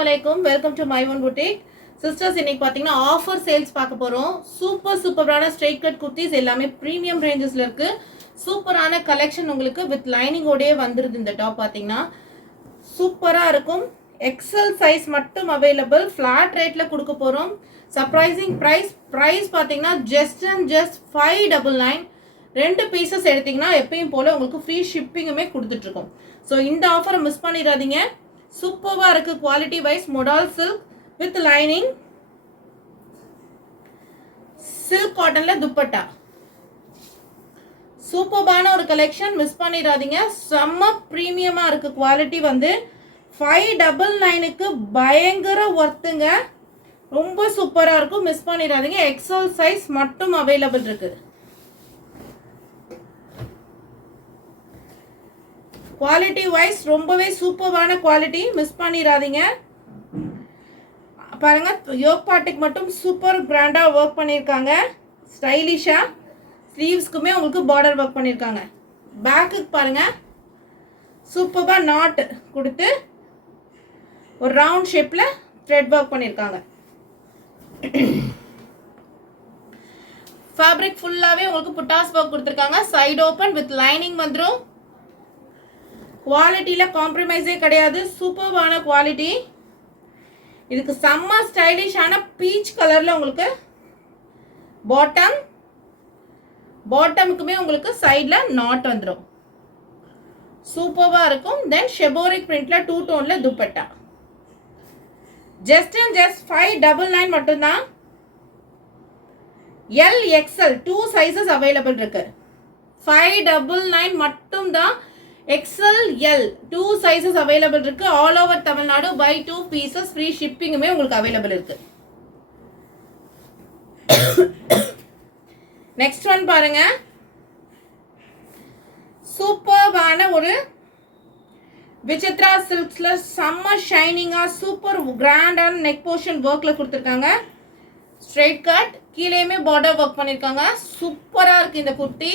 Assalamualaikum. Welcome to my own boutique. Sisters, இன்னைக்கு பாத்தீங்கன்னா offer sales பார்க்க போறோம். சூப்பரான ஸ்ட்ரைட் கட் குர்த்திஸ் எல்லாமே பிரீமியம் ரேஞ்சஸ்ல இருக்கு. சூப்பரான கலெக்ஷன் உங்களுக்கு வித் லைனிங் ஓடே வந்துருது. இந்த டாப் பாத்தீங்கன்னா சூப்பரா இருக்கும். எக்ஸல் சைஸ் மட்டும் அவைலபிள். ஃபிளாட் ரேட்ல கொடுக்க போறோம். சர்ப்ரைசிங் பிரைஸ் பாத்தீங்கன்னா ஜஸ்ட் 599. ரெண்டு பீசஸ் எடுத்தீங்கன்னா எப்பயும் போல உங்களுக்கு ஃப்ரீ ஷிப்பிங்குமே கொடுத்துட்டு இருக்கோம். ஸோ இந்த ஆஃபரை மிஸ் பண்ணிடாதீங்க. சூப்பராக இருக்கு. Quality wise modal silk with lining, silk காட்டன்ல துப்பட்டா. சூப்பரான ஒரு கலெக்ஷன், மிஸ் பண்ணிடாதீங்க. செம்ம பிரீமியமா இருக்கு. குவாலிட்டி வந்து 599க்கு பயங்கர ஒர்த்துங்க. ரொம்ப சூப்பரா இருக்கும். மிஸ் பண்ணிடாதீங்க. எக்ஸல் சைஸ் மட்டும் அவைலபிள் இருக்கு. குவாலிட்டி வைஸ் ரொம்பவே சூப்பரான குவாலிட்டி, மிஸ் பண்ணிடாதீங்க. பாருங்க, யோக் பார்ட்டுக்கு மட்டும் சூப்பர் பிராண்டா ஒர்க் பண்ணியிருக்காங்க. ஸ்டைலிஷா ஸ்லீவ்ஸ்க்குமே உங்களுக்கு பார்டர் ஒர்க் பண்ணியிருக்காங்க. பேக்குக்கு பாருங்க, சூப்பரா நாட் கொடுத்து ஒரு ரவுண்ட் ஷேப்ல த்ரெட் ஒர்க் பண்ணியிருக்காங்க. ஃபேப்ரிக் ஃபுல்லாவே உங்களுக்கு புட்டாஸ் ஒர்க் கொடுத்துருக்காங்க. சைடு ஓப்பன் வித் லைனிங் வந்துடும். குவாலிட்டியில காம்ப்ரமைஸே கிடையாது. சூப்பரான குவாலிட்டி. இதுக்கு செம்ம ஸ்டைலிஷான பீச் கலர்ல உங்களுக்கு பாட்டமுக்குமே உங்களுக்கு சைட்ல நாட் வந்துடும். சூப்பரா இருக்கும். தென் ஷெபோரிக் பிரிண்ட்ல 2 டோன்ல துப்பட்டா. ஜஸ்ட் 599 மட்டும்தான். எல் எக்ஸ்எல் 2 சைசஸ் அவைலபிள் இருக்கு. 599 மட்டும்தான். எக்ஸ்எல் எல் 2 சைசஸ் அவைலபிள் இருக்கு. All over Tamil Nadu by 2 pieces free ஷிப்பிங்குமே உங்களுக்கு அவைலபிள் இருக்கு. நெக்ஸ்ட் ஒன் பாருங்க, சூப்பரான ஒரு விசித்ரா சில்க்ஸ்ல செம்ம ஷைனிங்கா சூப்பர் கிராண்டான நெக் போர்ஷன் ஒர்க்ல கொடுத்துருக்காங்க. ஸ்ட்ரைட் கட், கீழேயுமே பார்டர் ஒர்க் பண்ணிருக்காங்க. சூப்பரா இருக்கு இந்த குர்த்தி.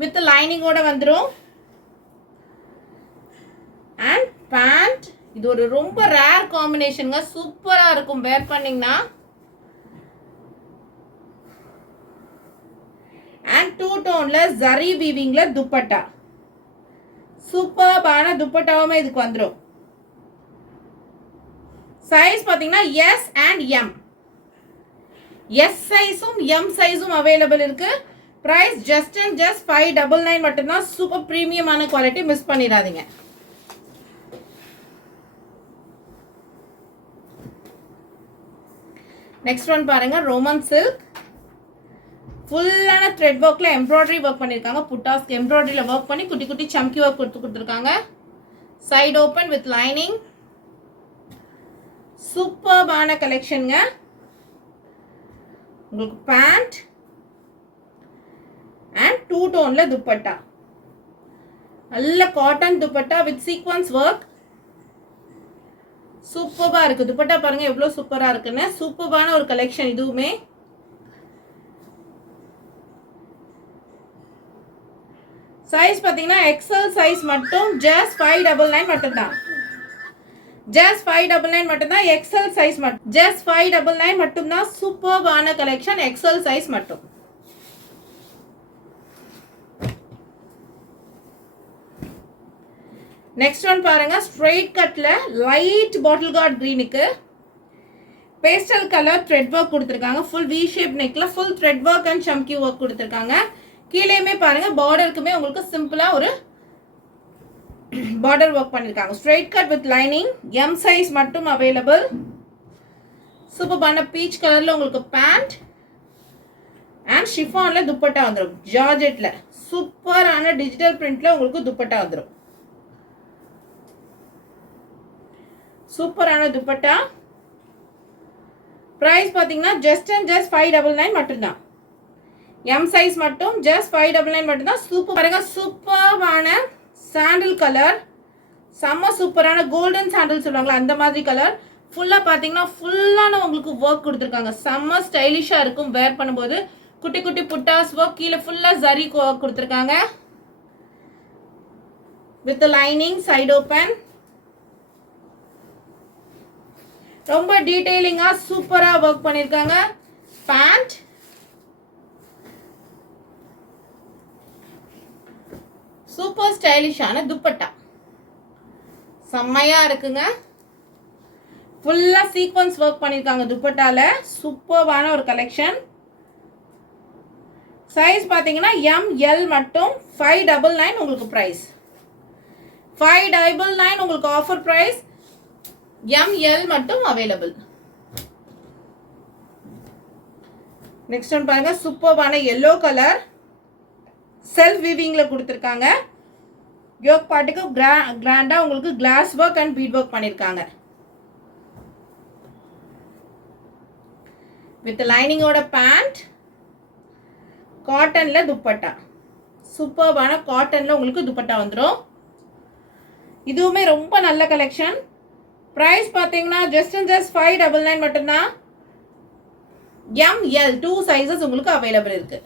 வித் லைனிங்கோட வந்துடும். அண்ட் பேண்ட், இது ஒரு ரொம்ப ரேர் காம்பினேஷனுங்க. சூப்பரா இருக்கும் வேர் பண்ணீங்கன்னா. அண்ட் 2 டோன்ல ஜரி வீவிங்ல துப்பட்டா. சூப்பரான துப்பட்டாவுமே இதுக்கு வந்துடும். சைஸ் பாத்தீங்கன்னா எஸ் அண்ட் எம். எஸ் சைஸும் எம் சைஸும் அவைலபிள் இருக்கு. பிரைஸ் ஜஸ்ட் 599 மட்டும்தான். சூப்பர் பிரீமியமான குவாலிட்டி, மிஸ் பண்ணிடாதீங்க. நெக்ஸ்ட் ஒன் பாருங்க, ரோமன் சில்க் ஃபுல்லான த்ரெட் ஒர்க்ல எம்ப்ராய்டரி ஒர்க் பண்ணிருக்காங்க. புட்டாஸ்க்கு எம்ப்ராய்டரியில ஒர்க் பண்ணி குட்டி குட்டி சம்கி ஒர்க் கொடுத்துருக்காங்க. Side open with lining. சூப்பரான கலெக்ஷனுங்க. உங்களுக்கு பேண்ட் அண்ட் 2 டோன்ல துப்பட்டா. நல்ல cotton dupatta with sequins work. சூப்பரா இருக்கு. துப்பட்டா பாருங்க எவ்வளவு சூப்பரா இருக்குன்னு. சூப்பரான ஒரு கலெக்ஷன் இதுவுமே. சைஸ் பாத்தீங்கன்னா எக்ஸல் சைஸ் மட்டும் ஜஸ்ட் 599 மட்டும்தான். ஜஸ்ட் 599 மட்டும்தான். எக்ஸல் சைஸ் மட்டும் ஜஸ்ட் 599 மட்டும்தான். சூப்பரான கலெக்ஷன், எக்ஸல் சைஸ் மட்டும். நெக்ஸ்ட் ஒன் பாருங்க, ஸ்ட்ரெயிட் கட்ல லைட் பாட்டில் கார்ட் கிரீனுக்கு பேஸ்டல் கலர் த்ரெட் ஒர்க் கொடுத்துருக்காங்க. ஃபுல் வி ஷேப் நெக்ல ஃபுல் த்ரெட் ஒர்க் அண்ட் சம்கி ஒர்க் கொடுத்துருக்காங்க. கீழேயுமே பாருங்க பார்டருக்குமே உங்களுக்கு சிம்பிளா ஒரு பார்டர் ஒர்க் பண்ணிருக்காங்க. Straight cut with lining. M size மட்டும் அவைலபிள். சூப்பரான பீச் கலர்ல உங்களுக்கு பேண்ட் அண்ட் ஷிஃபான்ல துப்பட்டா வந்துடும். ஜார்ஜெட்ல சூப்பரான டிஜிட்டல் பிரிண்ட்ல உங்களுக்கு துப்பட்டா வந்துடும். சூப்பரான துப்பட்டா. பிரைஸ் பாத்தீங்கன்னா ஜஸ்ட் 599 மட்டும்தான். எம் சைஸ் மட்டும் ஜஸ்ட் 599 மட்டும்தான். சூப்பர் பாருங்க, சூப்பரான சாண்டில் கலர். செம்ம சூப்பரான கோல்டன் சாண்டில் சொல்லுவாங்களா அந்த மாதிரி கலர். ஃபுல்லா பாத்தீங்கன்னா ஃபுல்லான உங்களுக்கு ஒர்க் கொடுத்துருக்காங்க. செம்ம ஸ்டைலிஷா இருக்கும் வேர் பண்ணும்போது. குட்டி குட்டி புட்டாஸ் ஒர்க், கீழே ஃபுல்லா ஜரி ஒர்க் கொடுத்துருக்காங்க. With lining, side open. ரொம்ப டீடைலிங்கா சூப்பரா ஒர்க் பண்ணிருக்காங்க. பேண்ட், சூப்பர் ஸ்டைலிஷான துப்பட்டா செம்மையா இருக்குங்க. ஃபுல்லா சீக்வன்ஸ் ஒர்க் பண்ணிருக்காங்க துப்பட்டால. சூப்பரான ஒரு கலெக்ஷன். சைஸ் பாத்தீங்கன்னா ML மட்டும் 599 உங்களுக்கு பிரைஸ். 599 உங்களுக்கு ஆஃபர் பிரைஸ். ML மட்டும் அவைலபிள். நெக்ஸ்ட் ஒன் பாருங்க, சூப்பரான yellow கலர் செல்ஃப் வீவிங்ல கொடுத்துருக்காங்க. யோக் பார்ட்டுக்கு கிராண்டா உங்களுக்கு glass work and bead work பண்ணிருக்காங்க. வித் லைனிங்கோட பேண்ட், காட்டன்ல துப்பட்டா. சூப்பரான காட்டன்ல உங்களுக்கு துப்பட்டா வந்துடும். இதுவுமே ரொம்ப நல்ல கலெக்ஷன். பிரைஸ் பார்த்தீங்கன்னா ஜஸ்ட் 599 மட்டும்தான். ML 2 சைஸஸ் உங்களுக்கு அவைலபிள் இருக்கு.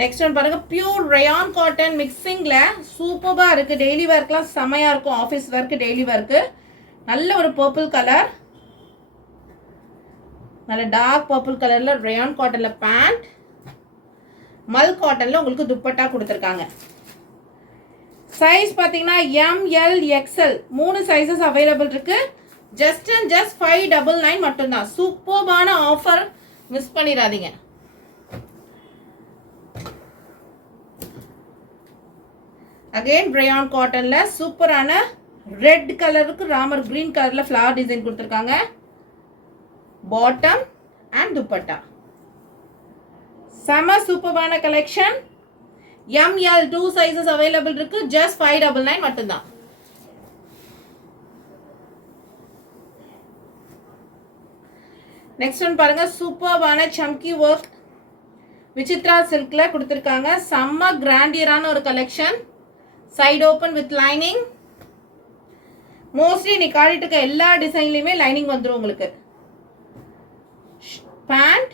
நெக்ஸ்ட் ஒன் பாருங்க, பியூர் ரயான் காட்டன் மிக்சிங்ல சூப்பரா இருக்கு. டெய்லி வேர்க்லாம் செமையா இருக்கும். ஆஃபீஸ் வேர்க்கு, டெய்லி வேர்க்கு. நல்ல ஒரு பர்பிள் கலர், நல்ல டார்க் பர்பிள் கலர்ல ரயான் காட்டன்ல பேண்ட், மல் காட்டன்ல உங்களுக்கு துப்பட்டா கொடுத்துருக்காங்க. சைஸ் பார்த்தீங்கன்னா ML XL 3 சைஸஸ் அவைலபிள் இருக்கு. ஜஸ்ட் 599 மட்டும்தான். சூப்பரான ஆஃபர், மிஸ் பண்ணிடாதீங்க. அகைன் ரயான் காட்டன்ல சூப்பரான ரெட் கலருக்கு ராமர் கிரீன் கலர்ல ஃப்ளவர் டிசைன் கொடுத்துருக்காங்க. பாட்டம் அண்ட் துப்பட்டா செம சூப்பரான கலெக்ஷன். ML 2 சைஸஸ் அவைலபிள் இருக்கு. ஜஸ்ட் 599 மட்டும்தான். நெக்ஸ்ட் ஒன் பாருங்க, சூப்பரான சம்கி ஒர்க் விசித்ரா சில்க்ல கொடுத்துருக்காங்க. செம்ம கிராண்டியரான ஒரு collection. Side open with lining. Mostly நீ காட்டிட்டு இருக்க எல்லா டிசைன்லயுமே லைனிங் வந்துடும் உங்களுக்கு. பேண்ட்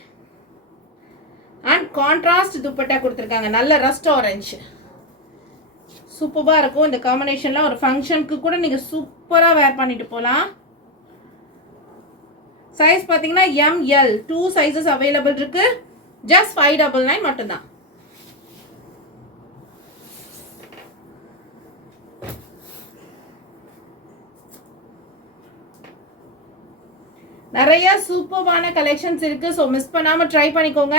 அண்ட் கான்ட்ராஸ்ட் துப்பட்டா கொடுத்துருக்காங்க. நல்ல ரஸ்ட் ஆரஞ்சு சூப்பரா இருக்கும். இந்த காம்பினேஷன்ல ஒரு ஃபங்க்ஷனுக்கு கூட நீங்க சூப்பரா வேர் பண்ணிட்டு போலாம். சைஸ் பாத்தீங்கன்னா ML 2 சைஸஸ் அவைலபிள் இருக்கு. ஜஸ்ட் 599 மட்டும்தான். நிறைய சூப்பரான கலெக்ஷன்ஸ் இருக்கு. ஸோ மிஸ் பண்ணாம ட்ரை பண்ணிக்கோங்க.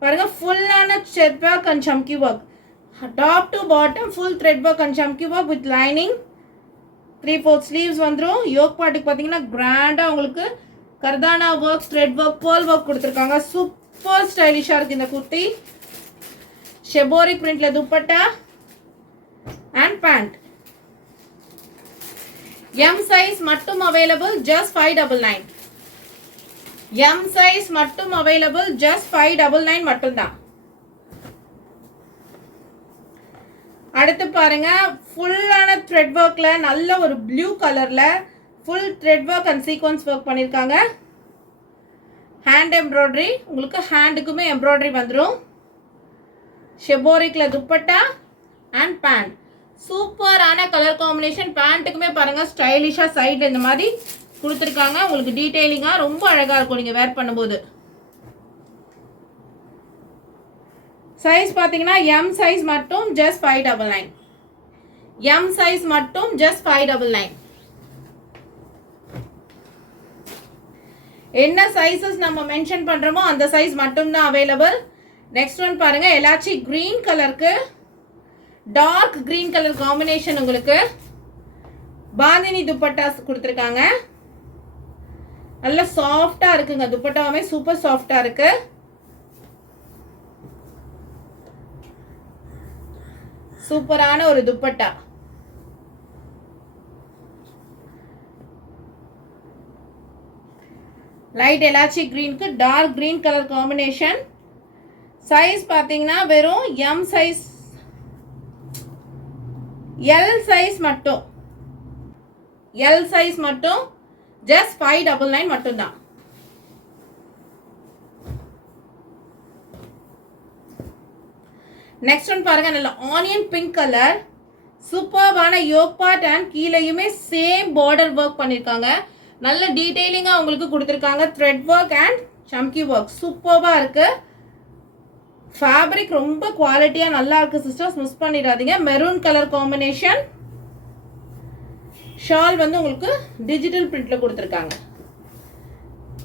பாருங்க, ஃபுல்லான த்ரெட் ஒர்க் அண்ட் சம்கி work. Top to bottom full thread work and சம்கி ஒர்க் வித் லைனிங். 3/4 ஸ்லீவ்ஸ் வந்துடும். யோக் பார்ட்டுக்கு பார்த்தீங்கன்னா கிராண்டா உங்களுக்கு கர்தானா work, thread work, pearl work கொடுத்துருக்காங்க. சூப்பர் ஸ்டைலிஷா இருக்கு இந்த குர்த்தி. ஷெபோரி பிரிண்ட்ல dupatta and pant. M size மட்டும் அவைலபிள். ஜஸ்ட் 599. M சைஸ் மட்டும் அவைலபிள். ஜஸ்ட் 599 மட்டும்தான். அடுத்து பாருங்க, ஃபுல்லான த்ரெட் ஒர்க்ல நல்ல ஒரு ப்ளூ கலர்ல full thread work and sequence work பண்ணிருக்காங்க. ஹேண்ட் எம்ப்ராய்டரி, உங்களுக்கு ஹேண்டுக்குமே எம்ப்ராய்டரி வந்துடும். ஷெபோரிக்ல துப்பட்டா அண்ட் பேண்ட். சூப்பரான கலர் காம்பினேஷன். பேண்ட்டுக்குமே பாருங்க ஸ்டைலிஷா சைட்ல இந்த மாதிரி கொடுத்துருக்காங்க. உங்களுக்கு டீடைலிங்கா ரொம்ப அழகா இருக்கும் நீங்க வேர் பண்ணும்போது. சைஸ் பாத்தீங்கன்னா M சைஸ் மட்டும் ஜஸ்ட் 599. M சைஸ் மட்டும் ஜஸ்ட் 599. என்ன சைஸஸ் நம்ம மென்ஷன் பண்றோமோ அந்த சைஸ் மட்டும் தான் அவைலபிள். நெக்ஸ்ட் ஒன் பாருங்க, எலாச்சி கிரீன் கலருக்கு டார்க் கிரீன் கலர் காம்பினேஷன் உங்களுக்கு பாந்தினி துப்பட்டா கொடுத்துருக்காங்க. நல்ல சாஃப்டா இருக்குங்க. துப்பட்டாவுமே சூப்பர் சாஃப்டா இருக்கு. சூப்பரான ஒரு துப்பட்டா. லைட் எலாச்சி கிரீனுக்கு dark green colour combination. Size பாத்தீங்கன்னா வெறும் M சைஸ், L சைஸ் மட்டும். L சைஸ் மட்டும் ஜஸ்ட் 599 மட்டும்தான். நெக்ஸ்ட் ஒன் பாருங்க, நல்ல ஆனியன் பிங்க் கலர் சூப்பர்பான யோக் பார்ட் அண்ட் கீழேயுமே சேம் பார்டர் ஒர்க் பண்ணியிருக்காங்க. நல்ல டீட்டெயிலிங்காக உங்களுக்கு கொடுத்துருக்காங்க. த்ரெட் ஒர்க் அண்ட் சம்கி ஒர்க் சூப்பராக இருக்கு. ஃபேப்ரிக் ரொம்ப குவாலிட்டியாக நல்லா இருக்கு சிஸ்டர்ஸ், மிஸ் பண்ணிடாதீங்க. Maroon colour combination. ஷால் வந்து உங்களுக்கு டிஜிட்டல் பிரிண்ட்ல கொடுத்துருக்காங்க.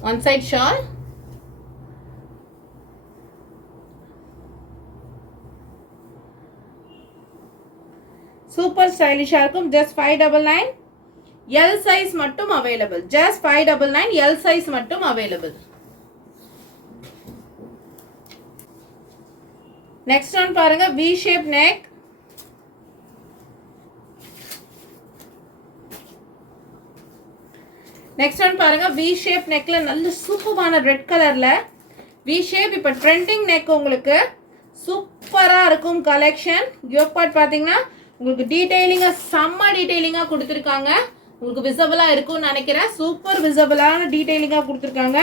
One side shawl. சூப்பர் ஸ்டைலிஷா இருக்கும். ஜஸ்ட் 599. எல் சைஸ் மட்டும் அவைலபிள். ஜஸ்ட் 599. எல் சைஸ் மட்டும் அவைலபிள். நெக்ஸ்ட் ஒன் பாருங்க, V shape neck. Next one பாருங்க, வி ஷேப் நெக்ல நல்ல சூப்பரான ரெட் கலர்ல வி ஷேப். இப்போ ட்ரெண்டிங் நெக் உங்களுக்கு சூப்பரா இருக்கும் கலெக்ஷன். யோக் பார்ட் பாத்தீங்கன்னா உங்களுக்கு டீடைலிங்கா செம்ம டீடைலிங்கா கொடுத்துருக்காங்க. உங்களுக்கு விசிபிளா இருக்கும்னு நினைக்கிறேன். சூப்பர் விசிபிளான டீடைலிங்கா கொடுத்துருக்காங்க.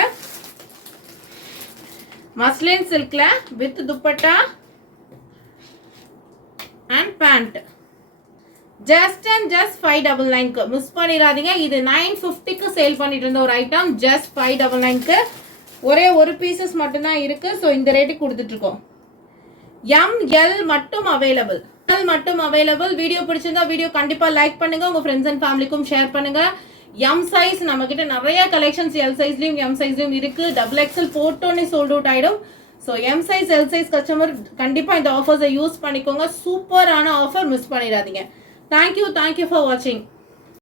மஸ்லின் சில்க்ல with dupatta and pant. Just and just 599க்கு மிஸ் பண்ணிடாதீங்க. இது 950க்கு சேல் பண்ணிட்டு இருந்த ஒரு ஐட்டம். ஜஸ்ட் 599க்கு ஒரே ஒரு பீசஸ் மட்டும்தான் இருக்கு. ஸோ இந்த ரேட்டுக்கு கொடுத்துட்டு இருக்கோம். எம்எல் மட்டும் அவைலபிள். மட்டும் அவைலபிள். வீடியோ பிடிச்சிருந்தா வீடியோ கண்டிப்பா லைக் பண்ணுங்க. உங்க ஃப்ரெண்ட்ஸ் அண்ட் ஃபேமிலிக்கும் ஷேர் பண்ணுங்க. எம் சைஸ் நம்ம கிட்ட நிறைய கலெக்ஷன்ஸ் எல் சைஸ்லயும் எம் சைஸ்லயும் இருக்கு. டபுள் எக்ஸல் போட்டோன்னே சோல்ட் அவுட் ஆயிடும். So M size L size customer கண்டிப்பா இந்த ஆஃபர்ஸை யூஸ் பண்ணிக்கோங்க. சூப்பரான ஆஃபர், மிஸ் பண்ணிடாதீங்க. தேங்க்யூ ஃபார் வாட்சிங்.